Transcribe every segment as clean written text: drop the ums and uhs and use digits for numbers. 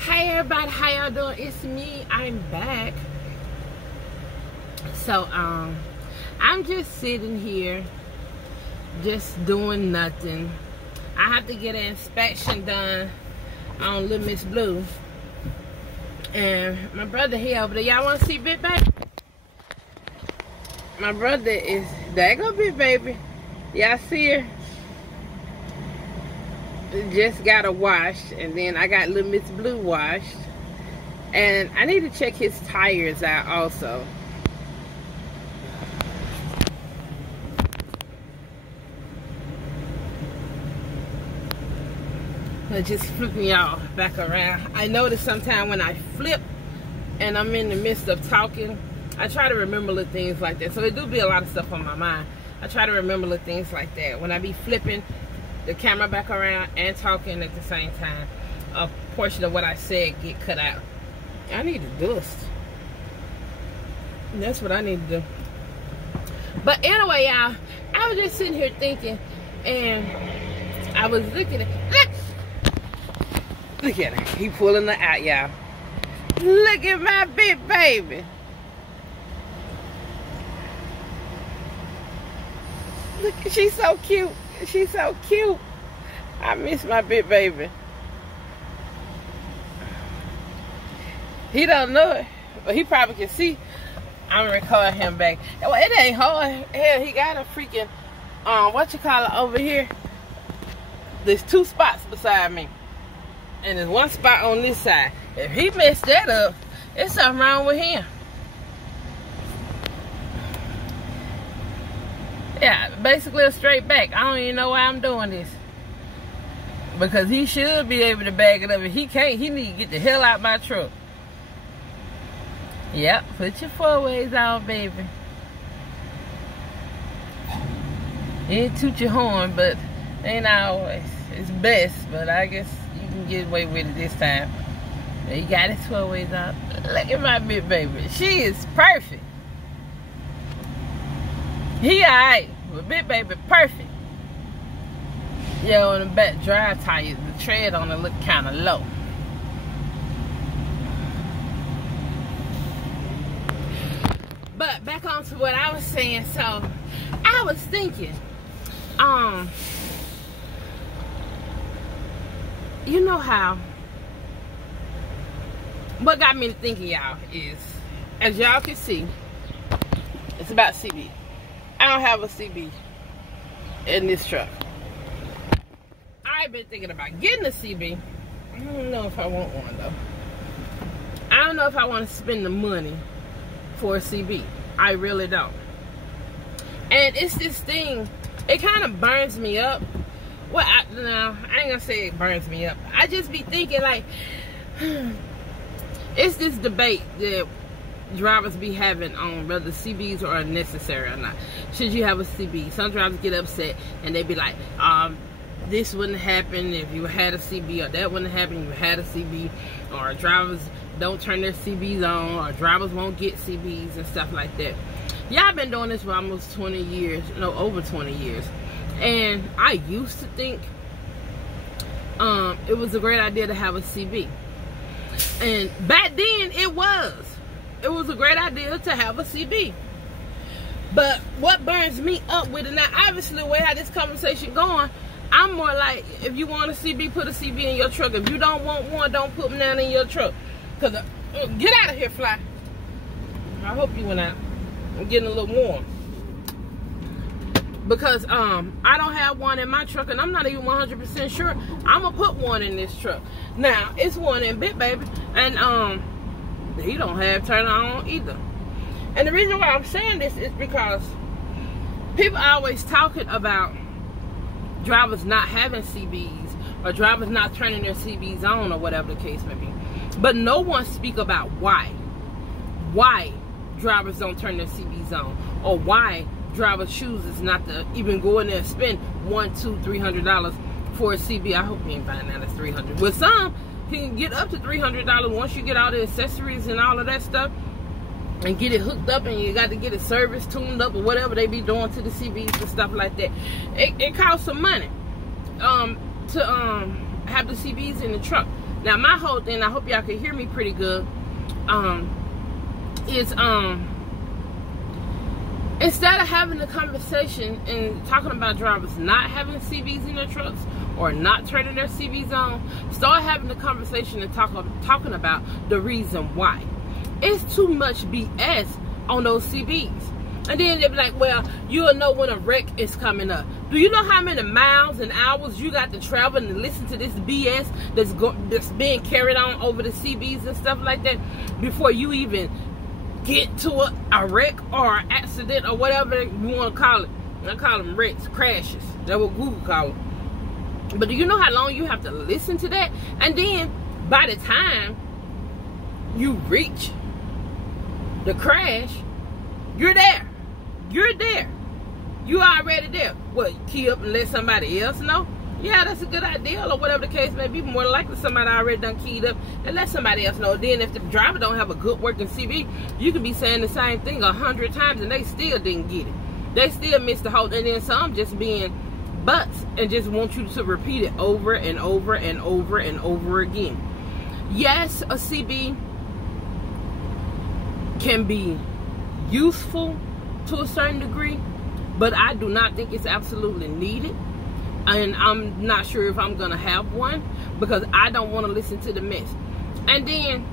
Hey everybody, how y'all doing? It's me. I'm back. So I'm just sitting here just doing nothing. I have to get an inspection done on Little Miss Blue, and my brother here over there. Y'all want to see Big Baby? My brother is there. Go Big Baby. Y'all see her? Just got her washed, and then I got Little Miss Blue washed, and I need to check his tires out also. But just flipping y'all back around, I notice sometimes when I flip and I'm in the midst of talking, I try to remember little things like that. So it do be a lot of stuff on my mind. I try to remember little things like that when I be flipping the camera back around and talking at the same time. A portion of what I said get cut out. I need to dust. That's what I need to do. But anyway, y'all, I was just sitting here thinking, and I was looking at, look at her. He pulling her out, y'all. Look at my Big Baby. Look, she's so cute. She's so cute. I miss my Big Baby. He don't know it, but he probably can see I'm recording him back. Well, it ain't hard. Hell, he got a freaking what you call it over here. There's two spots beside me, and there's one spot on this side. If he messed that up, there's something wrong with him. Yeah, basically a straight back. I don't even know why I'm doing this. Because he should be able to bag it up. If he can't, he need to get the hell out of my truck. Yep, put your four ways on, baby. You ain't toot your horn, but ain't always. It's best, but I guess you can get away with it this time. You got his four ways on. Look at my Big Baby. She is perfect. He alright, but Big Baby perfect. Yeah, on the back drive tires, the tread on it look kind of low. But back on to what I was saying. So I was thinking, you know how, what got me to thinking, y'all, is, as y'all can see, it's about CB. I don't have a CB in this truck. I've been thinking about getting a CB. I don't know if I want one though. I don't know if I want to spend the money for a CB. I really don't. And it's this thing, it kind of burns me up. Well, no, I ain't gonna say it burns me up. I just be thinking like, it's this debate that drivers be having on whether CBs are necessary or not. Should you have a CB? Some drivers get upset and they be like, this wouldn't happen if you had a CB, or that wouldn't happen if you had a CB, or drivers don't turn their CBs on, or drivers won't get CBs and stuff like that. Yeah, I've been doing this for almost 20 years, no, over 20 years. And I used to think it was a great idea to have a CB. And back then it was a great idea to have a CB. But what burns me up with it now, obviously the way how this conversation going, I'm more like, if you want a CB, put a CB in your truck. If you don't want one, don't put none in your truck. Cause get out of here, Fly. I hope you went out. I'm getting a little warm. Because I don't have one in my truck, and I'm not even 100% sure I'm gonna put one in this truck. Now it's one in Big Baby, and he don't have turn on either. And the reason why I'm saying this is because people are always talking about drivers not having CBs, or drivers not turning their CBs on, or whatever the case may be. But no one speak about why drivers don't turn their CBs on, or why drivers chooses not to even go in there and spend $100, $200, $300 for a CB. I hope you ain't buying that at $300. With some, you can get up to $300 once you get all the accessories and all of that stuff, and get it hooked up, and you got to get it serviced, tuned up, or whatever they be doing to the CBs and stuff like that. It costs some money to have the CBs in the truck. Now my whole thing, I hope y'all can hear me pretty good, is instead of having the conversation and talking about drivers not having CBs in their trucks or not turning their CBs on, start having the conversation and talking about the reason why. It's too much BS on those CBs. And then they'll be like, well, you'll know when a wreck is coming up. Do you know how many miles and hours you got to travel and listen to this BS that's being carried on over the CBs and stuff like that before you even get to a wreck or an accident or whatever you want to call it? I call them wrecks, crashes. That's what Google call them. But do you know how long you have to listen to that? And then by the time you reach the crash, you're there. You're there. You already there. What, key up and let somebody else know? Yeah, that's a good idea, or whatever the case may be. More than likely somebody already done keyed up and let somebody else know. Then if the driver don't have a good working CB, you can be saying the same thing 100 times and they still didn't get it. They still missed the whole, and then some just being butts and just want you to repeat it over and over and over and over again. Yes, a CB can be useful to a certain degree, but I do not think it's absolutely needed, and I'm not sure if I'm gonna have one because I don't want to listen to the mess. And then,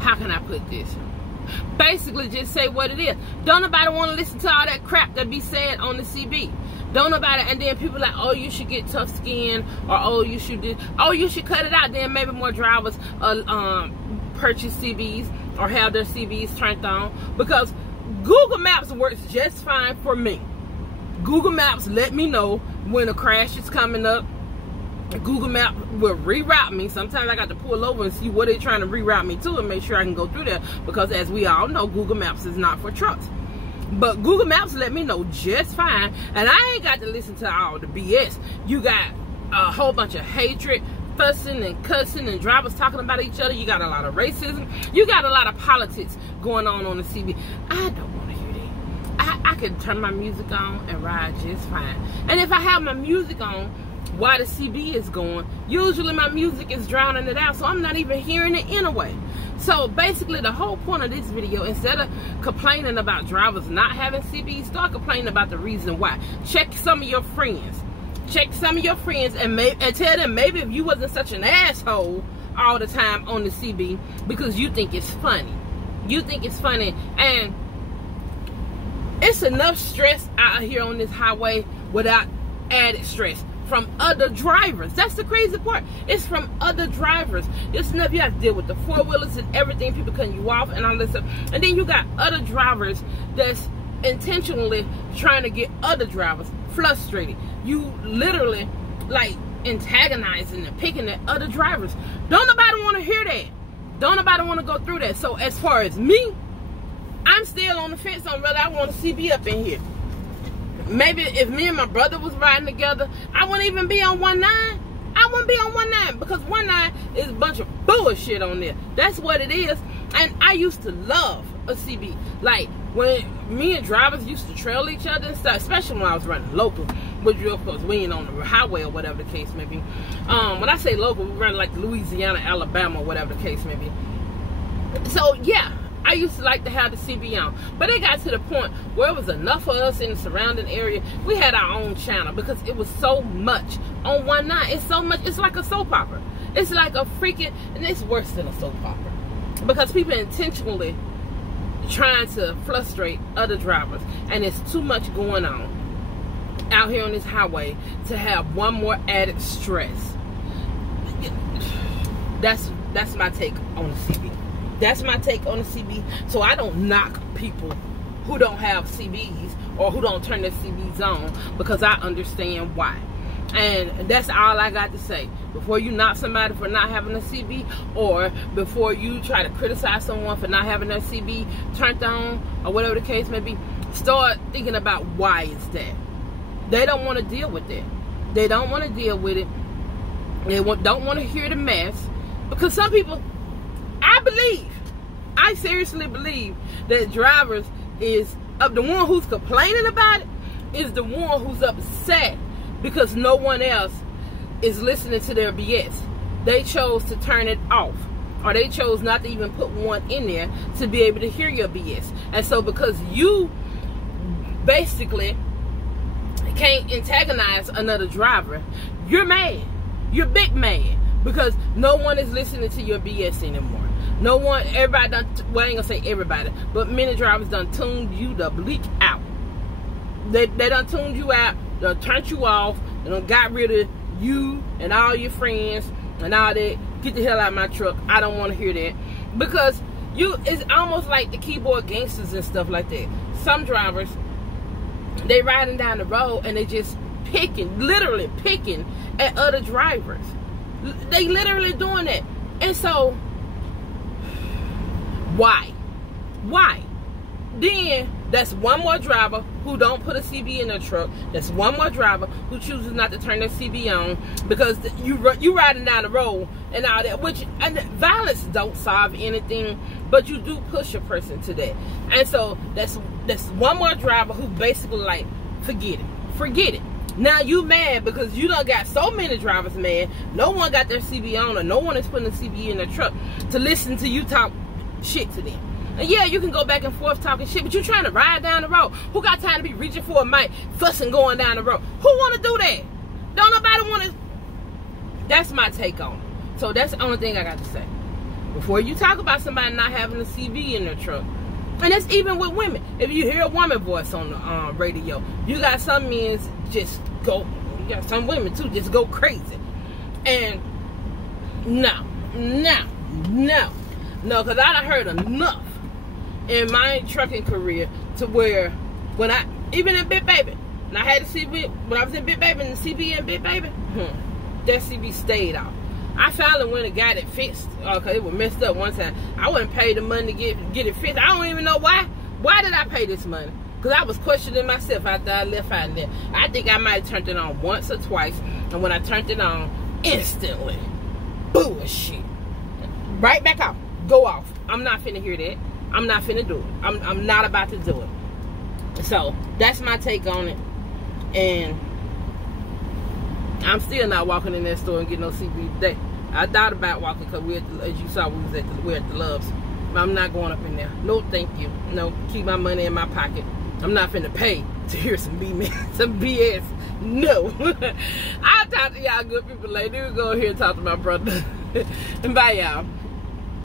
how can I put this? Basically, just say what it is. Don't nobody want to listen to all that crap that be said on the CB. Don't nobody. And then people like, oh, you should get tough skin, or oh, you should cut it out. Then maybe more drivers purchase CBs or have their CBs turned on, because Google Maps works just fine for me. Google Maps let me know when a crash is coming up. Google Maps will reroute me. Sometimes I got to pull over and see what they're trying to reroute me to and make sure I can go through there, because as we all know, Google Maps is not for trucks. But Google Maps let me know just fine, and I ain't got to listen to all the BS. You got a whole bunch of hatred, fussing and cussing, and drivers talking about each other. You got a lot of racism. You got a lot of politics going on the CB. I don't want to hear that. I can turn my music on and ride just fine. And if I have my music on while the CB is going, usually my music is drowning it out, so I'm not even hearing it anyway. So basically the whole point of this video, instead of complaining about drivers not having CBs, start complaining about the reason why. Check some of your friends. Check some of your friends and tell them maybe if you wasn't such an asshole all the time on the CB because you think it's funny. You think it's funny, and it's enough stress out here on this highway without added stress from other drivers. That's the crazy part. It's from other drivers. It's enough you have to deal with the four-wheelers and everything, people cutting you off and all this stuff. And then you got other drivers that's intentionally trying to get other drivers frustrated. You literally like antagonizing and picking at other drivers. Don't nobody want to hear that. Don't nobody want to go through that. So as far as me, I'm still on the fence on whether I want a CB up in here. Maybe if me and my brother was riding together, I wouldn't even be on 19. I wouldn't be on 19 because 19 is a bunch of bullshit on there. That's what it is. And I used to love a CB. Like when me and drivers used to trail each other and stuff, especially when I was running local, which of course we ain't on the highway or whatever the case may be. When I say local, we run like Louisiana, Alabama, whatever the case may be. So yeah, I used to like to have the CB on, but it got to the point where it was enough of us in the surrounding area. We had our own channel because it was so much on 19. It's so much. It's like a soap opera. It's like a freaking, and it's worse than a soap opera because people intentionally trying to frustrate other drivers, and it's too much going on out here on this highway to have one more added stress. That's my take on the CB. That's my take on the CB. So I don't knock people who don't have CBs or who don't turn their CBs on, because I understand why. And that's all I got to say. Before you knock somebody for not having a CB, or before you try to criticize someone for not having their CB turned on, or whatever the case may be, start thinking about why it's that. They don't want to deal with it. They don't want to deal with it. They don't want to hear the mess. Because some people, I seriously believe that drivers is, the one who's complaining about it is the one who's upset because no one else is listening to their BS. They chose to turn it off, or they chose not to even put one in there to be able to hear your BS. And so because you basically can't antagonize another driver, you're mad. You're big mad because no one is listening to your BS anymore. No one, everybody done, well, I ain't gonna say everybody, but many drivers done tuned you the bleak out. They done tuned you out, done turned you off, and done got rid of you and all your friends and all that. Get the hell out of my truck. I don't want to hear that. Because it's almost like the keyboard gangsters and stuff like that. Some drivers, they riding down the road and they just picking, literally picking at other drivers. They literally doing that. And so, why? Then that's one more driver who don't put a CB in their truck. That's one more driver who chooses not to turn their CB on because you riding down the road and all that. And violence don't solve anything, but you do push a person to that. And so that's one more driver who basically like, forget it. Now you mad because you done got so many drivers mad. No one got their CB on, or no one is putting a CB in their truck to listen to you talk shit to them. And yeah, you can go back and forth talking shit, but you're trying to ride down the road. Who got time to be reaching for a mic, fussing going down the road? Who want to do that? Don't nobody want to. That's my take on it. So that's the only thing I got to say. Before you talk about somebody not having a CB in their truck, and that's even with women. If you hear a woman voice on the radio, you got some men just go, you got some women too, just go crazy. And no, because I done heard enough in my trucking career to where when even in Big Baby, and I had a CB, when I was in Big Baby and the CB in Big Baby, that CB stayed out. I finally went and got it fixed because it was messed up one time. I wouldn't pay the money to get it fixed. I don't even know why. Why did I pay this money? Because I was questioning myself after I left out there. I think I might have turned it on once or twice, and when I turned it on, instantly, bullshit, right back off, go off. I'm not finna hear that. I'm not finna do it. I'm not about to do it. So that's my take on it, and I'm still not walking in that store and getting no CB today. I thought about walking because as you saw, we're at the Loves. I'm not going up in there. No, thank you. No, keep my money in my pocket. I'm not finna pay to hear some BS. No. I'll talk to y'all good people later. We'll go here and talk to my brother. And bye, y'all.